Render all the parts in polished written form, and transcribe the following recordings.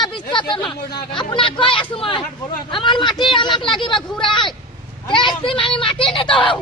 হিমন্ত বিশ্ব শৰ্মা আপোনাক কৈ আছো মই আমাৰ মাটি আমাক লাগিব ঘূৰাই দেশ দিম আমি মাটি নিদিওঁ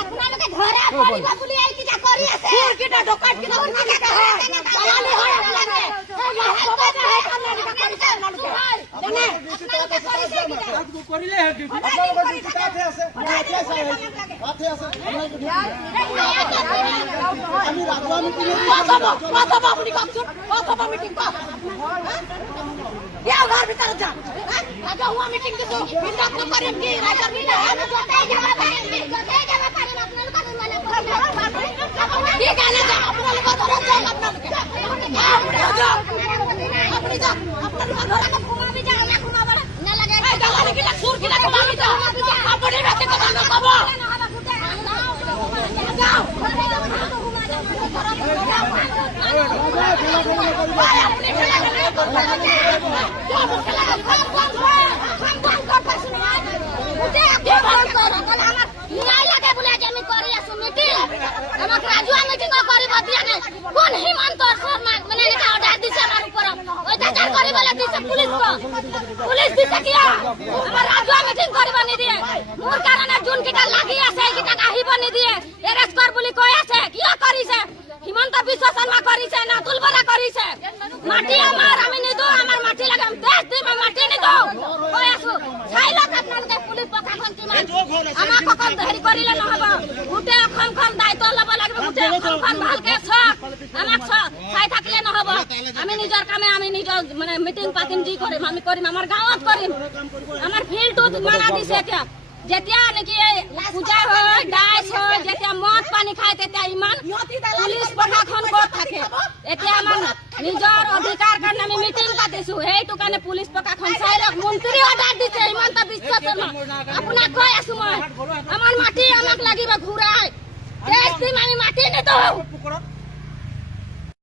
আপোনালোকে ঘৰে পৰিব বুলি এই কিটা কৰি আছে কিটা ডকাইত কিটা পালালি হয় আপোনালোকে এই কামনা কৰিছে আপোনালোকে জানে আপোনালোকে কৰিছে কিটা কৰিলে হেতি আপোনালোকে কিটাতে আছে হাতে আছে আমি ৰাজুৱা মিটিং কথা আপুনি কওকচোন কথা মিটিং কওক ইয়াৰ ঘৰ ভিতৰত যাম ৰাজুৱা মিটিং দিছো বিন্দাস কৰিম কি ৰাজুৱা মিটিং আমি জতাই যাব পাৰিম জতাই যাব পাৰিম আপোনালোকে মানে কি গানে যাম আপোনালোকৰ ঘৰত যাম আপোনালোকে আপুনি যাওক আপোনালোকৰ ঘৰত ঘুমাবি যাম না ঘুমাব নালাগে এই দালালি কিটা সুৰ কিটা ঘুমাবি যাম আপুনি বেছি কথা নকব যাও আমাক ৰাজুৱা মিটিং কৰিব দিয়া নাই কোন হিমন্ত শৰ্মা মানে এটা অৰ্ডাৰ দিছে আমাৰ ওপৰত অত্যাচাৰ কৰিবলৈ দিছে পুলিচ দিছে কিয় আমাৰ ৰাজুৱা মিটিং কৰিব নিদিয়ে মোৰ কাৰণে যোন কিটা লাগি আছে এইকেইটাক আহিব নিদিয়ে এৰেষ্ট কৰ বুলি কৈ আছে কিয় কৰিছে হিমন্ত বিশ্ব শৰ্মা কৰিছে না তুলবৰা কৰিছে মাটি আমাৰ আমি নিদিওঁ আমাৰ মাটি লাগে দেশ দিম মাটি নিদিওঁ কৈ আছো চাই লওক আপোনালোকে পুলিচ প্ৰশাসন কিমান আমাক অকল হেৰি কৰিলে নহ'ব গোটেই অসমখন দায়িত্ব ল'ব লাগিব গোটেই অসমখন ভালকে চাওক আমাক চাই থাকিলে নহ'ব আমি নিজৰ কামে আমি নিজৰ মানে মিটিং পাতিম যি কৰিম আমি কৰিম আমাৰ গাঁৱত কৰিম আমাৰ ফিল্ডটোত মানা দিছে এতিয়া যেতিয়া নেকি পূজা হয় ডাইচ হয় যেতিয়া মদ পানী খায় তেতিয়া ইমান পুলিচ প্ৰশাসন ক'ত থাকে এতিয়া আমাৰ নিজৰ অধিকাৰ কাৰণে আমি মিটিং পাতিছো সেইটো কাৰণে পুলিচ প্ৰশাসন চাই লওক মন্ত্ৰী অৰ্ডাৰ দিছে হিমন্ত বিশ্ব শৰ্মা আপোনাক কৈ আছো মই আমাৰ মাটি আমাক লাগিব ঘূৰাই দেশ দিম আমি মাটি নিদিওঁ